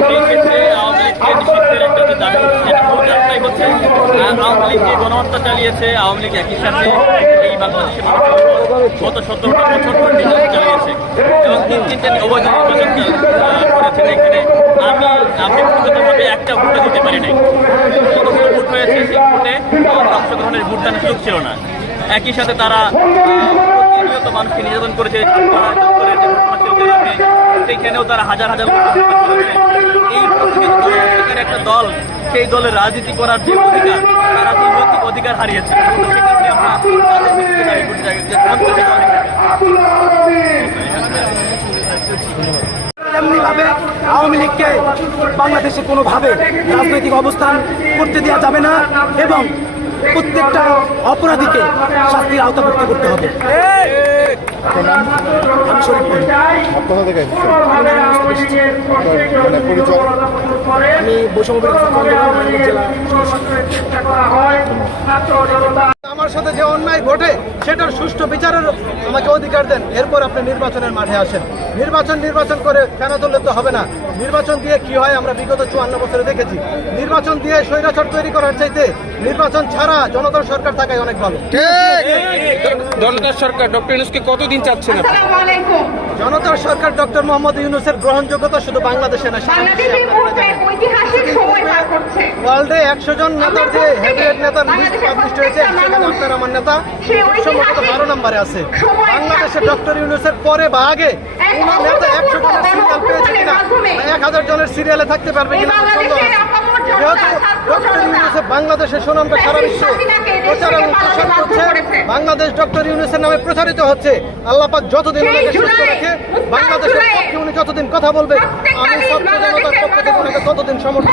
সেই ক্ষেত্রে আওয়ামী একটা যে দাবি সেটা মূল হচ্ছে আওয়ামী লীগ যে গণহত্যা চালিয়েছে আওয়ামী লীগ একই সাথে এই বাংলাদেশের গত সত্তরটা বছর ধরে নির্যাতন চালিয়েছে এবং তিন তিনটে অবৈধ নির্বাচন করেছেন এখানে আমি আমি একটা ভোটে দিতে পারি নাই যতগুলো ভোট হয়েছে সেই ভোটে আমার অংশগ্রহণের ভোটদানের সুযোগ ছিল না একই সাথে তারা প্রতিনিয়ত মানুষকে নির্যাতন করেছে। সেইখানেও তারা হাজার হাজার এই প্রতিনিধিত্ব একটা দল, সেই দলের রাজনীতি করার যে অধিকার, তারা সেই নৈতিক অধিকার হারিয়েছে। আওয়ামী লীগকে বাংলাদেশে কোনোভাবে রাজনৈতিক অবস্থান করতে দেওয়া যাবে না, এবং প্রত্যেকটা অপরাধীকে শাস্তির আওতাভুক্ত করতে হবে। আমি কোথা থেকে বৈষম্য জেলা আমার সাথে যে অন্যায় ঘটে সেটার সুষ্ঠু বিচারের আমাকে অধিকার দেন। এরপর আপনি নির্বাচনের মাঠে আসেন। নির্বাচন নির্বাচন করে কেন তুললে তো হবে না? নির্বাচন দিয়ে কি হয় আমরা বিগত চুয়ান্ন বছরে দেখেছি। নির্বাচন দিয়ে স্বৈরাচার তৈরি করার চাইতে নির্বাচন ছাড়া জনতার সরকার থাকাই অনেক ভালো। জনতার সরকার ডক্টর ইউনুসকে কতদিন চাচ্ছেন জনতার সরকার ডক্টর মোহাম্মদ ইউনুসের গ্রহণযোগ্যতা শুধু বাংলাদেশে না সারা বাংলাদেশ বিশ্বে এই আপনারা মুহূর্তে জানেন। ঐতিহাসিক সময় পার করছে ওয়ার্ল্ডে একশো জন নেতার যে হেভিওয়েট নেতার লিস্ট পাবলিশ হয়েছে সেখানে আপনার আমার নেতা। সম্ভবত বারো নম্বরে আছে। বাংলাদেশে ডক্টর ইউনুসের পরে বা আগে কোনো নেতা একশো জনের সিরিয়াল পেয়েছে কিনা এক হাজার জনের সিরিয়ালে থাকতে পারবে কিনা সন্দেহ আছে। যেহেতু ডক্টর ইউনুসের বাংলাদেশের সুনামটা সারা বিশ্বে প্রচার এবং প্রসার করছে বাংলাদেশ ডক্টর ইউনুসের নামে প্রচারিত হচ্ছে। আল্লাপাক যতদিন ওনাকে সুস্থ রাখে বাংলাদেশের পক্ষে উনি যতদিন কথা বলবে আমি সব জনতার পক্ষ থেকে ওনাকে ততদিন সমর্থন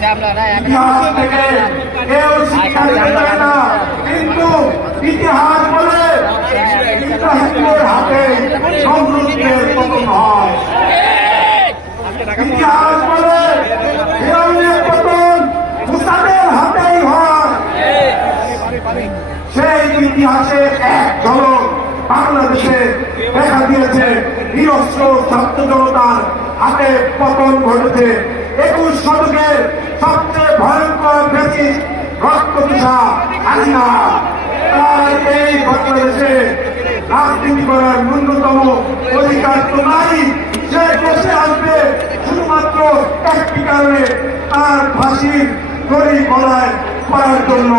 ইতিহাস থেকে কেউ শিক্ষা দিতে পারে না কিন্তু ইতিহাস বলে ইব্রাহিমের হাতে সমৃদ্ধের পতন হয়। ইতিহাস বলে ফিরাউনের পতন মুসাদের হাতেই হয়। সেই ইতিহাসের এক ঝলক বাংলাদেশে দেখা দিয়েছে নিরস্ত্র ছাত্র জনতার হাতে পতন ঘটেছে। একুশ শতকের সবচেয়ে ভয়ঙ্কর ব্যক্তি রক্ত পিঠা হাসিনা। তাই এই বাংলাদেশে রাজনীতি করার ন্যূনতম অধিকার তো নাই। সে দেশে আসবে, শুধুমাত্র একটি কারণে, তার ফাঁসির দড়ি গলায় করার জন্য।